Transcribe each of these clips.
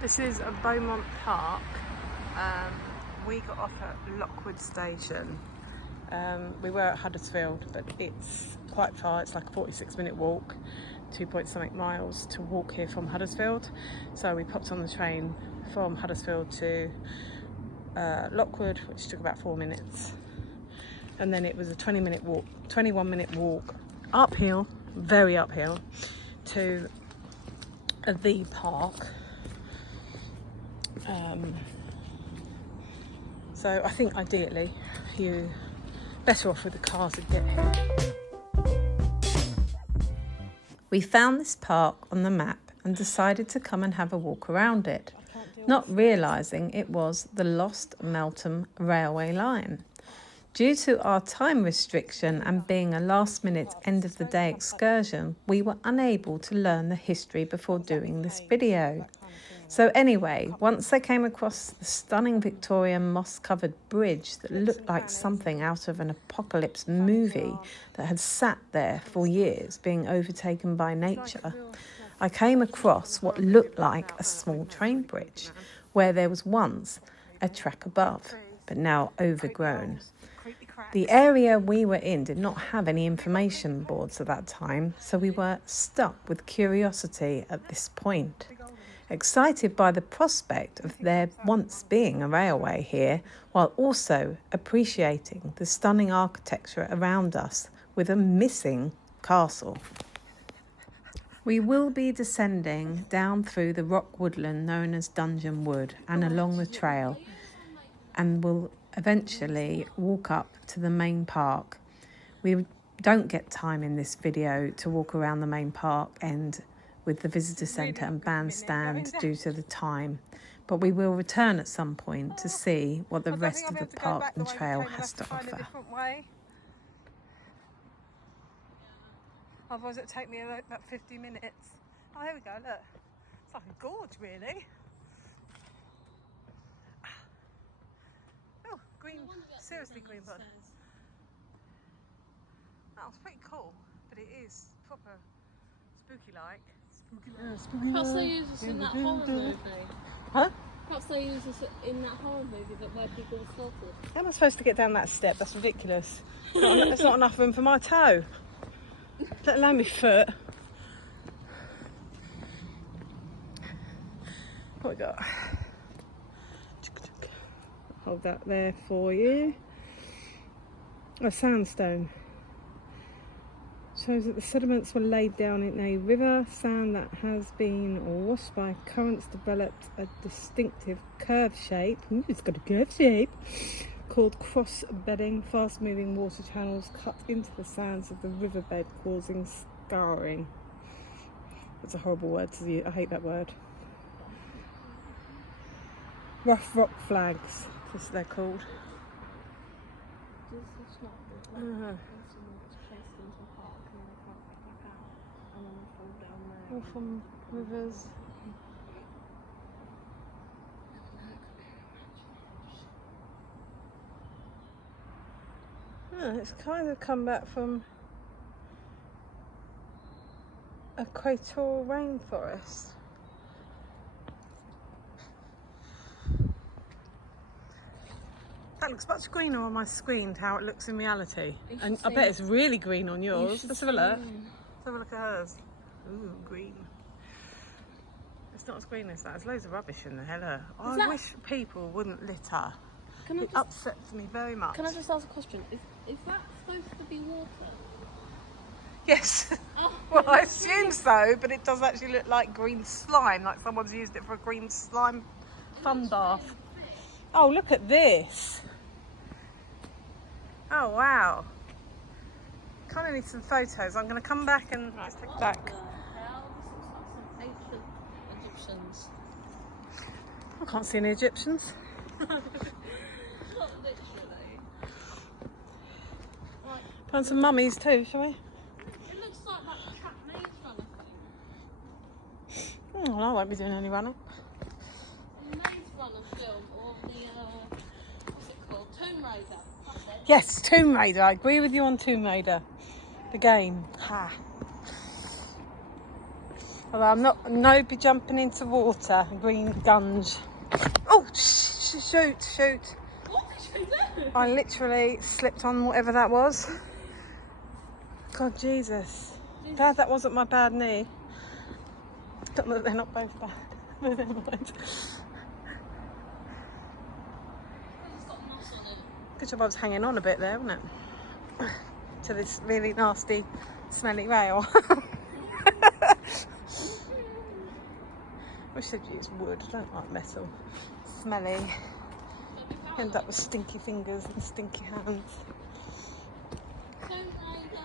This is a Beaumont park. We got off at Lockwood Station. We were at Huddersfield, but it's quite far. It's like a 46-minute walk, 2-point-something miles to walk here from Huddersfield. So we popped on the train from Huddersfield to Lockwood, which took about 4 minutes. And then it was a 21-minute walk uphill, very uphill, to the park. So I think ideally you're better off with the cars to get here. We found this park on the map and decided to come and have a walk around it, not realising it was the lost Meltham railway line. Due to our time restriction and being a last-minute end-of-the-day excursion, we were unable to learn the history before doing this video. So anyway, once I came across the stunning Victorian moss-covered bridge that looked like something out of an apocalyptic movie that had sat there for years being overtaken by nature, I came across what looked like a small train bridge, where there was once a track above, but now overgrown. The area we were in did not have any information boards at that time, so we were stuck with curiosity at this point. Excited by the prospect of there once being a railway here, while also appreciating the stunning architecture around us with a missing castle. We will be descending down through the rock woodland known as Dungeon Wood and along the trail, and will eventually walk up to the main park. We don't get time in this video to walk around the main park and with the visitor centre and bandstand due to the time, but we will return at some point to see what the rest of the park and trail has to offer. Otherwise it'll take me about 50 minutes. Oh, here we go, look. It's like a gorge, really. Oh, green, seriously green bud. Oh, it's pretty cool, but it is proper spooky-like. Perhaps they use this in that horror movie. Huh? Perhaps they use this in that horror movie where people were slaughtered. How am I supposed to get down that step? That's ridiculous. There's not enough room for my toe, let alone my foot. What we got? Hold that there for you. A sandstone. Shows that the sediments were laid down in a river. Sand that has been washed by currents developed a distinctive curved shape. Ooh, it's got a curved shape. Called cross bedding. Fast moving water channels cut into the sands of the riverbed, causing scarring. That's a horrible word to use. I hate that word. Rough rock flags, as they're called. All from rivers. It's kind of come back from equatorial rainforest. That looks much greener on my screen to how it looks in reality. And I bet it's really green on yours. Let's have a look. Let's have a look at hers. Ooh, green. It's not as green as that. There's loads of rubbish in there. Look. Oh, I wish people wouldn't litter. It upsets me very much. Can I just ask a question? Is that supposed to be water? Yes. Oh, well, I assume so, but it does actually look like green slime, like someone's used it for a green slime fun bath. Oh, look at this. Oh, wow. Kind of need some photos. I'm going to come back and just take back. This looks like some ancient Egyptians. I can't see any Egyptians. Not literally. Like, Find some mummies too, shall we? it looks like that cat maze runner thing. Oh, well, I won't be doing any running. The Maze Runner film, or the, what's it called? Tomb Raider. That's it. Yes, Tomb Raider. I agree with you on Tomb Raider. The game. Ha. Although I'm not, no be jumping into water, green gunge. Oh, shoot. What did you do? I literally slipped on whatever that was. God, Jesus. Glad that wasn't my bad knee. Not that they're not both bad. But never mind. It's got moss on it. Good job I was hanging on a bit there, wasn't it? To this really nasty, smelly rail. Wish they'd used wood. I don't like metal. Smelly. End up with stinky fingers and stinky hands. Tomb Raider.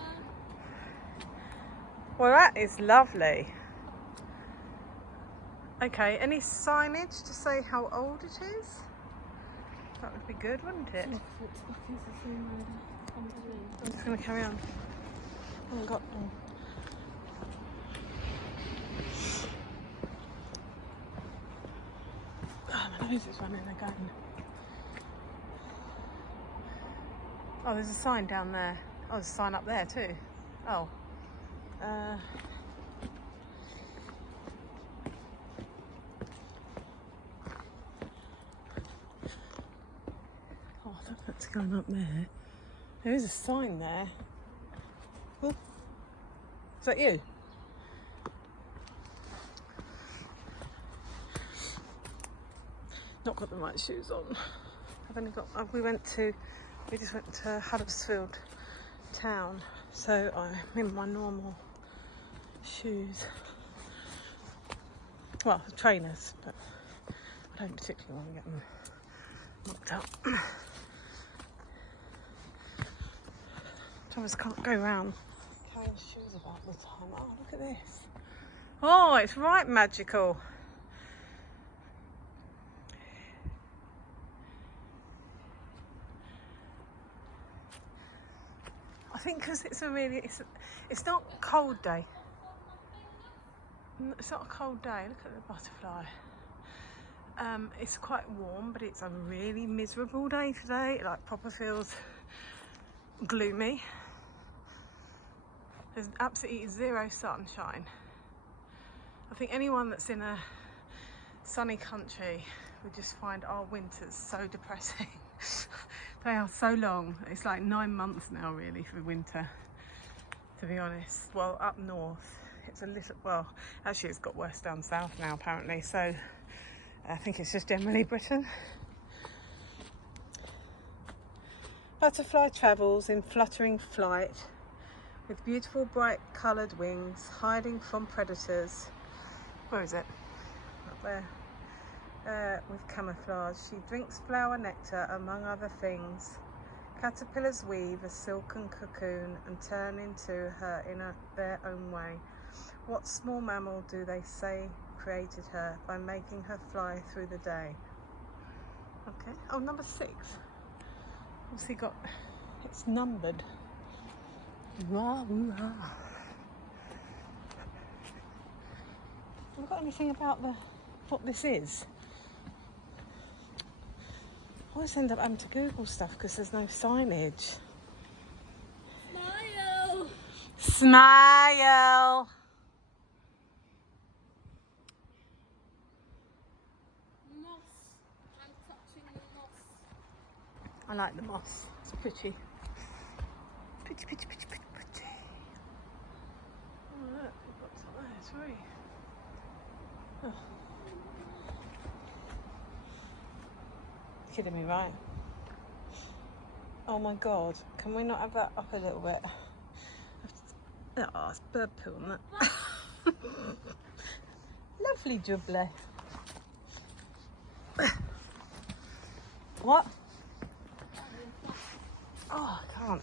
Well, that is lovely. Okay, any signage to say how old it is? That would be good, wouldn't it? I'm just going to carry on. I haven't got one. Oh, my nose is running again. Oh, there's a sign down there. Oh, there's a sign up there too. Oh. Oh, I thought that's going up there. There is a sign there. Oh. Is that you? Not got the right shoes on. I've only got. We just went to Huddersfield town, so I'm in my normal shoes. Well, trainers, but I don't particularly want to get them knocked up. Thomas can't go round carrying shoes about the time. Oh, look at this. Oh, it's right magical. I think because it's it's not a cold day. It's not a cold day. Look at the butterfly. It's quite warm, but it's a really miserable day today. Like, proper feels gloomy. There's absolutely zero sunshine. I think anyone that's in a sunny country would just find our winters so depressing. They are so long. It's like 9 months now, really, for winter, to be honest. Well, up north, it's a little, well, actually it's got worse down south now, apparently. So I think it's just generally Britain. Butterfly travels in fluttering flight with beautiful bright coloured wings, hiding from predators. Where is it? Up there. With camouflage. She drinks flower nectar, among other things. Caterpillars weave a silken cocoon and turn into her in their own way. What small mammal do they say created her by making her fly through the day? Okay. Oh, number 6. Obviously it's numbered. Haven't got anything about what this is. I always end up having to Google stuff because there's no signage. Smile! Smile! Moss. I'm touching the moss. I like the moss. It's pretty. Pretty. Oh, look, we've got something there. It's right. Oh. Kidding me, right? Oh my God, can we not have that up a little bit? Oh, it's bird poo on that. Lovely jubbly. What? Oh, I can't.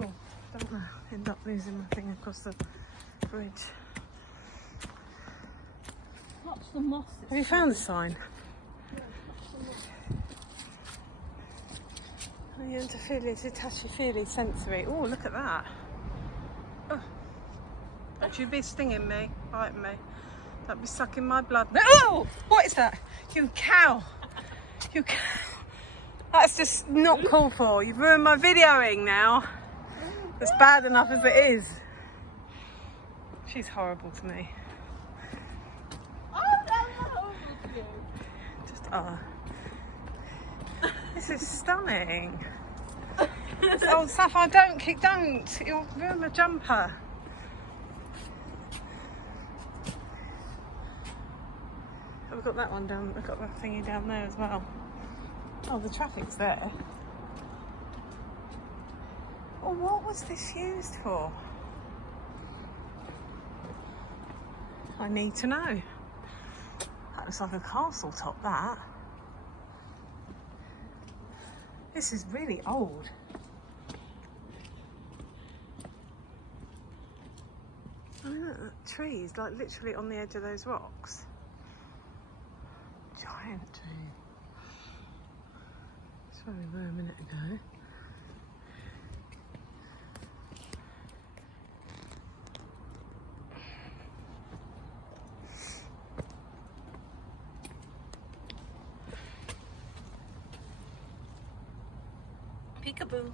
Oh, don't know. End up losing my thing across the bridge. Watch the moss. Have you found the sign? Are you into feely, to touchy-feely sensory? Oh, look at that. Oh. Don't you be stinging me, biting me. Don't be sucking my blood. Oh! What is that? You cow! You cow! That's just not called for. You've ruined my videoing now. It's bad enough as it is. She's horrible to me. Just This is stunning. Oh, Sapphire, don't. You'll ruin my jumper. Oh, we've got that one down. We've got that thingy down there as well. Oh, the traffic's there. Oh, what was this used for? I need to know. That looks like a castle top, that. This is really old. Oh, look, the trees, like literally on the edge of those rocks. Giant tree. That's where we were a minute ago. Peekaboo.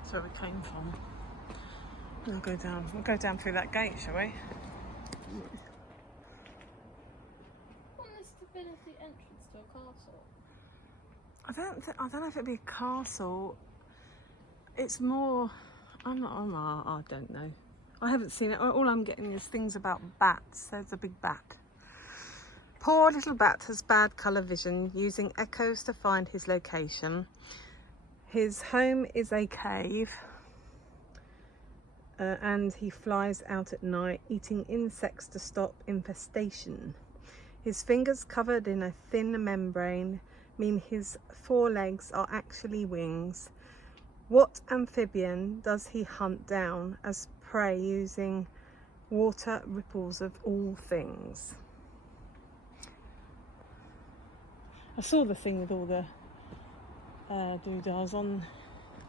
That's where we came from. We'll go down. We'll go down through that gate, shall we? Wouldn't this have been at the entrance to a castle? I don't know if it'd be a castle. It's more. I don't know. I haven't seen it. All I'm getting is things about bats. There's a big bat. Poor little bat has bad colour vision, using echoes to find his location. His home is a cave, and he flies out at night, eating insects to stop infestation. His fingers, covered in a thin membrane, mean his forelegs are actually wings. What amphibian does he hunt down as prey, using water ripples of all things? I saw the thing with all the doodahs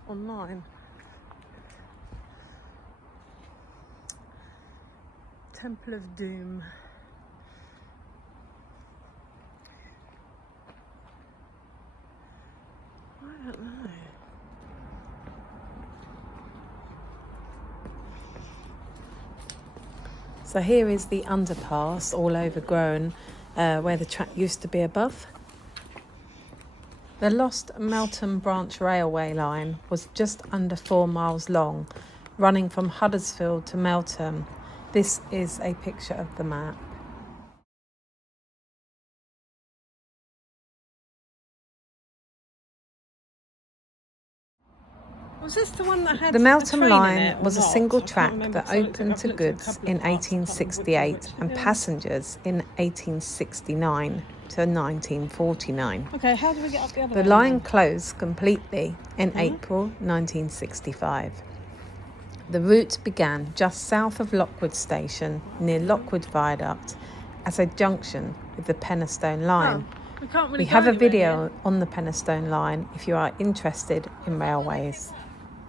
online. Temple of Doom. I don't know. So here is the underpass, all overgrown, where the track used to be above. The lost Meltham branch railway line was just under 4 miles long, running from Huddersfield to Meltham. This is a picture of the map. Was this the one that had The Meltham train line in it, or was a not? single I can't track remember, that 'cause opened I've to looked at a goods couple in of parts, I can't remember 1868 which and one. passengers in 1869 to 1949. Okay, how do we get up the other The one line then? closed completely in April 1965. The route began just south of Lockwood Station, near Lockwood Viaduct, as a junction with the Penistone line. We can't really We have go a anywhere video here. on the Penistone line if you are interested in railways.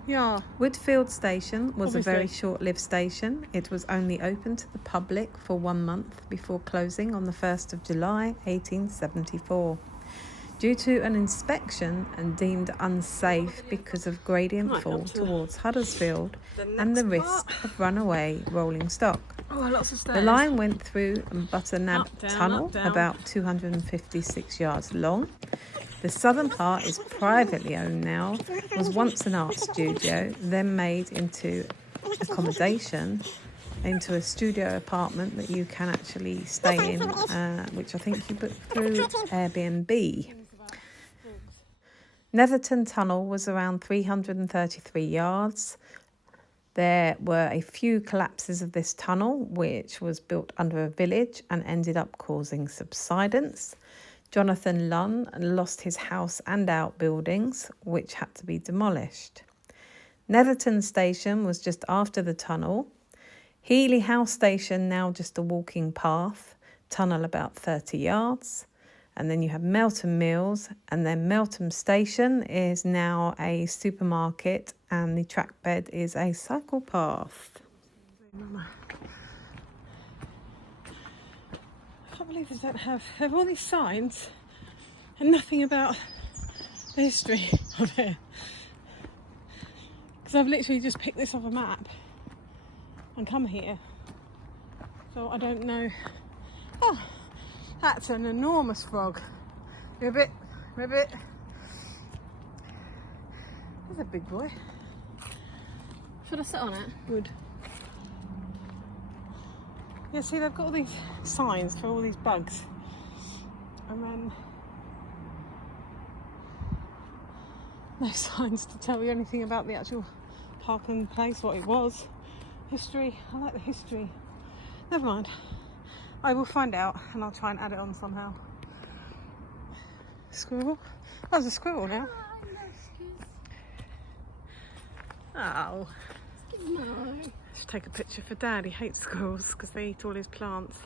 Yeah. Woodfield Station was a very Obviously. short-lived station. It was only open to the public for 1 month before closing on the 1st of July 1874. Due to an inspection and deemed unsafe because of gradient Right, fall up to towards Huddersfield the and the next risk part. of runaway rolling stock. Oh, lots of stairs. The line went through Butternab Up, down, Tunnel, up, down. about 256 yards long. The southern part is privately owned now, was once an art studio, then made into accommodation, into a studio apartment that you can actually stay in, which I think you book through Airbnb. Netherton Tunnel was around 333 yards. There were a few collapses of this tunnel, which was built under a village and ended up causing subsidence. Jonathan Lunn lost his house and outbuildings, which had to be demolished. Netherton Station was just after the tunnel. Healy House Station, now just a walking path, tunnel about 30 yards. And then you have Meltham Mills, and then Meltham Station is now a supermarket, and the track bed is a cycle path. I can't believe they don't have all these signs and nothing about the history of it. Because I've literally just picked this off a map and come here. So I don't know. Oh, that's an enormous frog. Ribbit, ribbit. That's a big boy. Should I sit on it? Good. Yeah, see, they've got all these signs for all these bugs. And then no signs to tell you anything about the actual park and place, what it was. History. I like the history. Never mind. I will find out and I'll try and add it on somehow. Squirrel? Oh, there's a squirrel now. Oh. No. Should take a picture for Dad. He hates squirrels because they eat all his plants.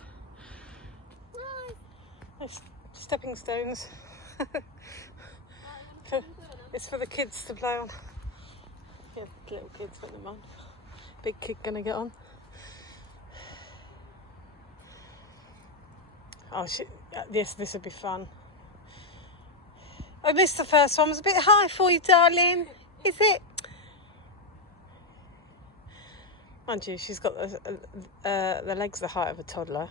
There's stepping stones. It's for the kids to play on. Yeah, little kids, don't mind. Big kid gonna get on. Oh shit! Yes, this would be fun. I missed the first one. It was a bit high for you, darling. Is it? Mind you, she's got the legs the height of a toddler.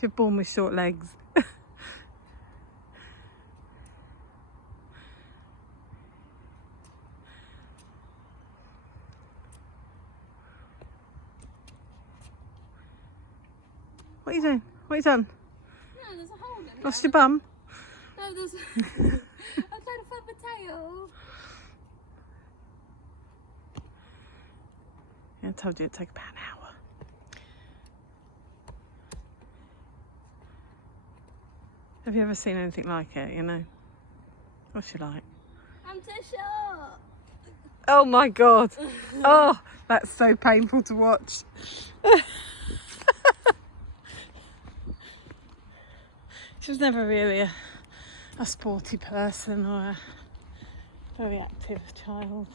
She's born with short legs. What are you doing? What are you done? No, there's a hole in it. Lost your bum? No, there's. I'm trying to find my tail. Yeah, I told you it'd take about an hour. Have you ever seen anything like it, you know? What's she like? I'm too short. Oh my God. Oh, that's so painful to watch. She was never really a sporty person or a very active child.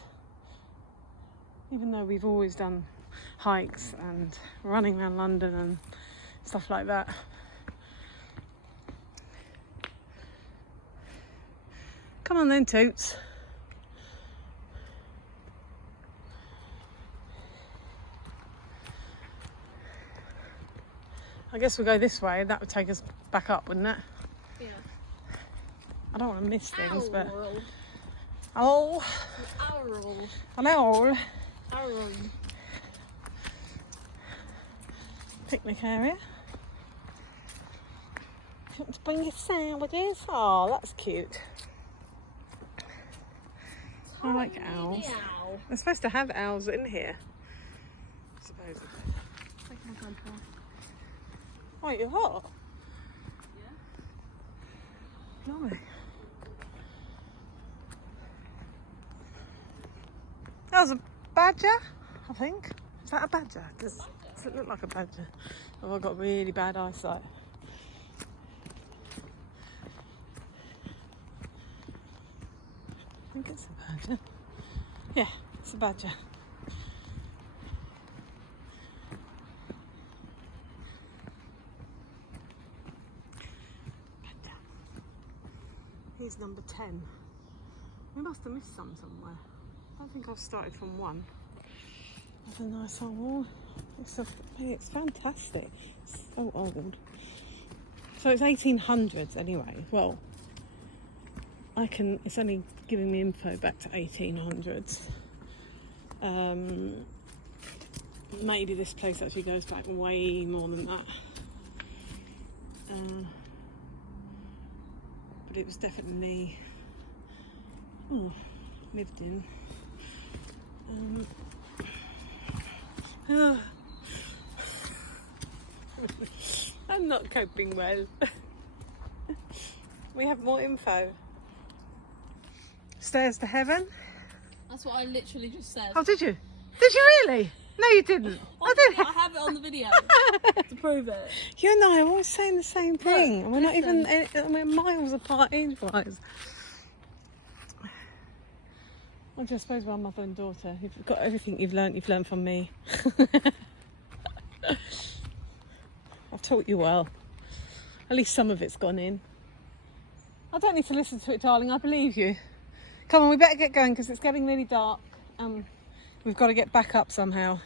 Even though we've always done hikes and running around London and stuff like that. Come on then, Toots. I guess we'll go this way. That would take us back up, wouldn't it? Yeah. I don't want to miss things, but... Owl. Oh, Owl. an owl. Owl. Picnic area. You want to bring your sandwiches? Oh, that's cute. I like owls. Owl. They're supposed to have owls in here, supposedly. Oh, you're hot? Yeah. Blimey. That was a badger, I think. Is that a badger? Does it look like a badger? Oh, I've got really bad eyesight. I think it's a badger. Yeah, it's a badger. Here's number 10. We must have missed some somewhere. I don't think I've started from 1. That's a nice old wall. It's fantastic. It's so old. So it's 1800s anyway. Well, it's only giving me info back to 1800s. Maybe this place actually goes back way more than that. But it was definitely lived in. I'm not coping well. We have more info. Stairs to heaven. That's what I literally just said. Oh, did you? Did you really? No, you didn't. I didn't. I have it on the video to prove it. You and I are always saying the same thing. Look, We're not even, listen. we're miles apart age-wise. I just suppose we're mother and daughter. You've got everything you've learnt from me. I've taught you well. At least some of it's gone in. I don't need to listen to it, darling. I believe you. Come on, we better get going because it's getting really dark. We've got to get back up somehow.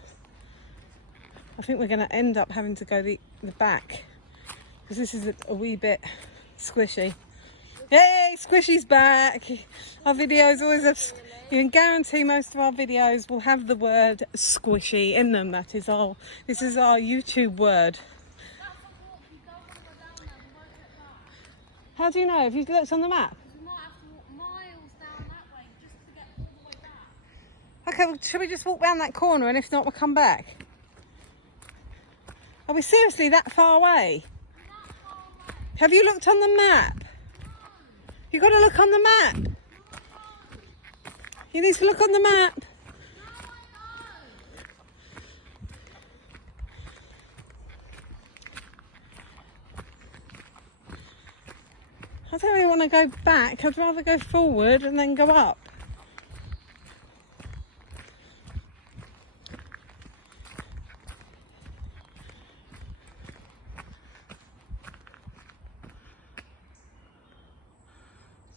I think we're going to end up having to go the back because this is a wee bit squishy. Yay, Squishy's back. Our videos always have, you can guarantee most of our videos will have the word squishy in them. This is our YouTube word. How do you know? Have you looked on the map? We might have to walk miles down that way just to get all the way back. Okay, well, should we just walk round that corner and if not, we'll come back? Are we seriously that far away? Have you looked on the map? You've got to look on the map. You need to look on the map. I don't really want to go back. I'd rather go forward and then go up.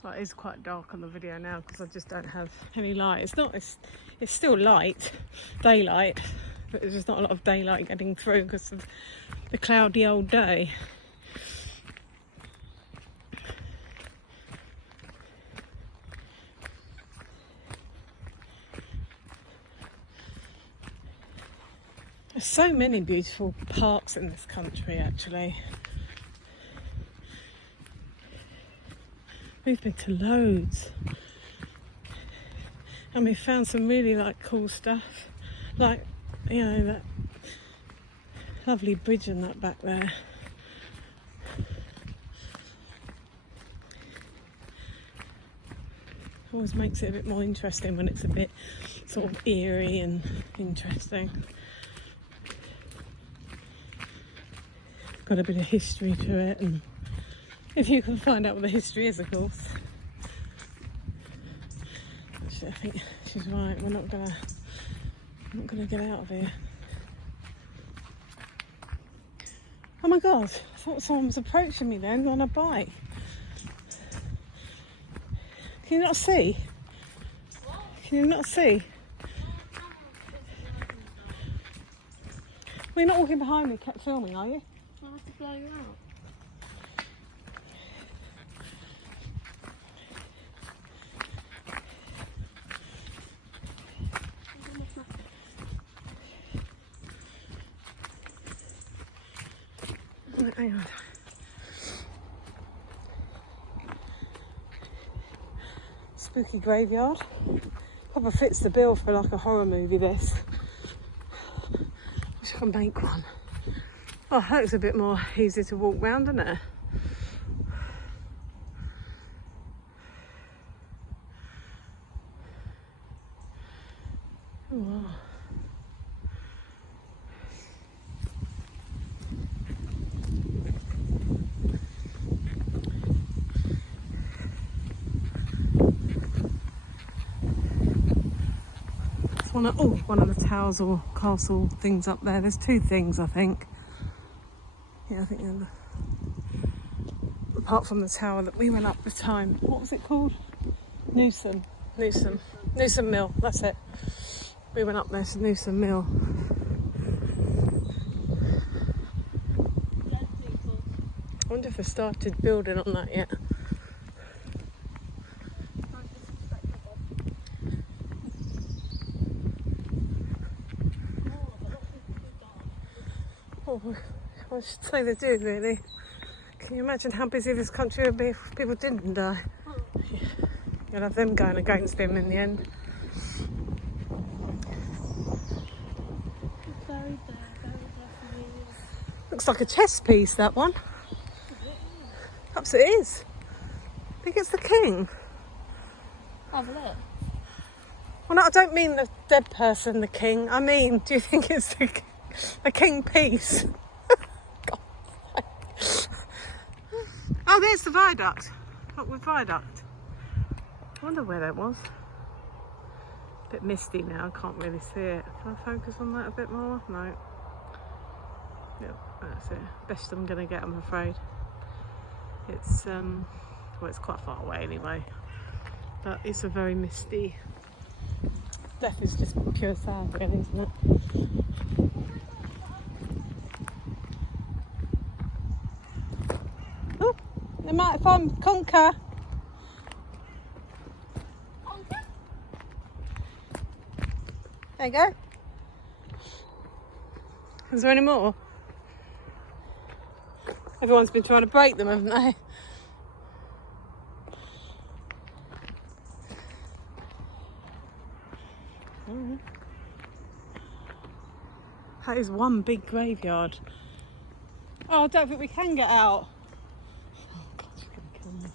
So it is quite dark on the video now because I just don't have any light. It's still light, daylight, but there's just not a lot of daylight getting through because of the cloudy old day. There's so many beautiful parks in this country actually. We've been to loads and we found some really cool stuff, like, you know, that lovely bridge and that back there. Always makes it a bit more interesting when it's a bit sort of eerie and interesting. Got a bit of history to it, and if you can find out what the history is, of course. Actually, I think she's right. We're not gonna get out of here. Oh my God! I thought someone was approaching me then on a bike. Can you not see? Can you not see? Well, you're not walking behind me, kept filming, are you? I'll have to blow you out. Right, hang on. Spooky graveyard. Proper fits the bill for like a horror movie, this. Wish I could make one. Oh, that looks a bit more easy to walk round, doesn't it? Oh, wow. It's one of the towers or castle things up there. There's two things, I think. Yeah, I think apart from the tower that we went up the time. What was it called? Newsom Mill, that's it. We went up there to Newsom Mill. I wonder if they started building on that yet. Oh, I should say they did, really. Can you imagine how busy this country would be if people didn't die? Yeah. You'll have them going against him in the end. Buried there for years. Looks like a chess piece, that one. Perhaps it is. I think it's the king. Have a look. Well, no, I don't mean the dead person, the king. I mean, do you think it's the king piece? Oh, there's the viaduct. Look, viaduct. I wonder where that was. A bit misty now, I can't really see it. Can I focus on that a bit more? No. Yep, that's it. Best I'm going to get, I'm afraid. It's, well, it's quite far away anyway. But it's a very misty... Death is just pure sad, really, isn't it? Oh, they might have found Conker. There you go. Is there any more? Everyone's been trying to break them, haven't they? That is one big graveyard. Oh, I don't think we can get out. Oh God, she's going to kill me.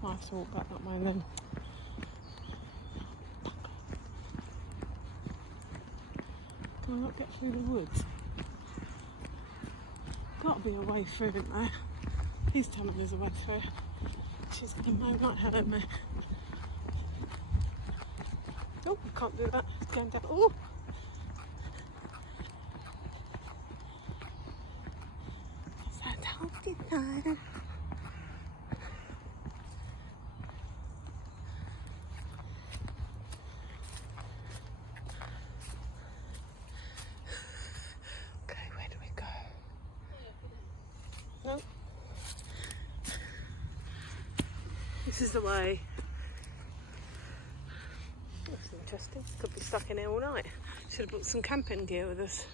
Might have to walk back that way then. Can I not get through the woods? Got to be a way through, isn't there? He's telling me there's a way through. She's going to mow right hell at me. Oh, I can't do that. It's going down. Oh! So I told you so. Okay, where do we go? No. This is the way. That's interesting. Could be stuck in here all night. Should have brought some camping gear with us.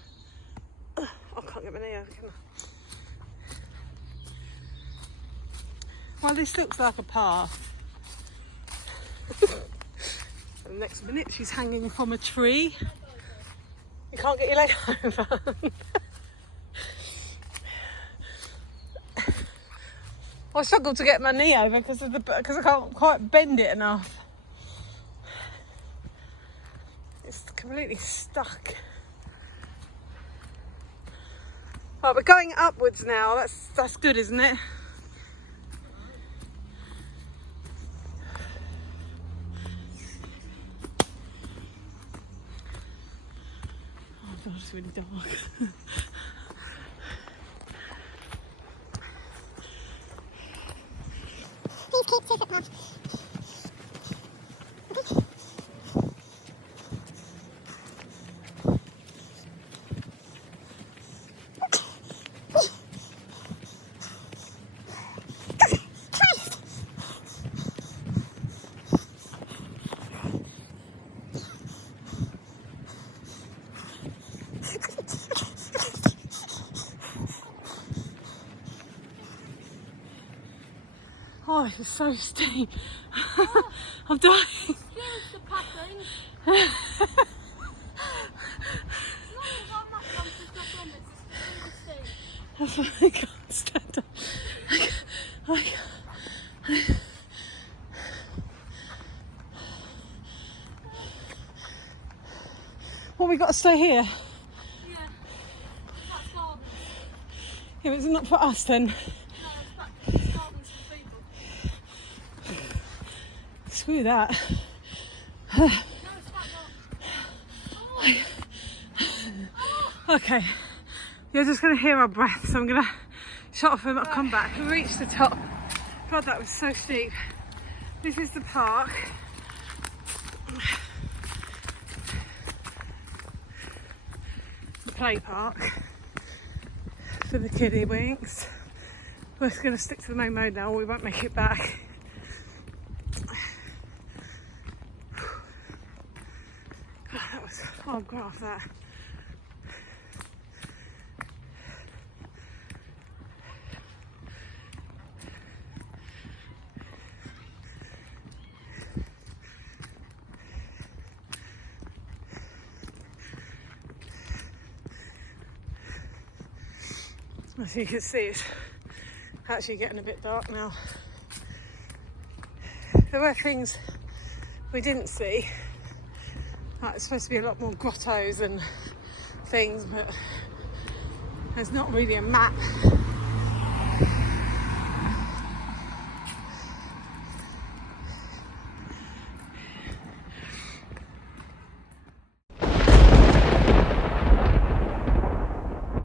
Ugh, I can't get my knee over, can I? Well, this looks like a path. And the next minute she's hanging from a tree. You can't get your leg over. I struggle to get my knee over because I can't quite bend it enough. It's completely stuck. Right, we're going upwards now. That's good, isn't it? Oh God, it's really dark. Please keep to the path. Oh, this is so steep. I'm dying. Excuse the passing. As long as I'm not conscious of them, it's really steep. That's why I can't stand up. I can't. Well, we got to stay here. Yeah. That's gardens. Yeah, but it's not for us then. No, it's gardens for people. Screw that. No, it's back up. Okay, you're just going to hear our breath, so I'm going to shut off and I'll come back. We reached the top. God, that was so steep. This is the park. The play park for the kiddie winks. We're just going to stick to the main road now or we won't make it back. God, that was hard graft, that. As you can see, it's actually getting a bit dark now. there were things we didn't see. Like, there's supposed to be a lot more grottos and things, but there's not really a map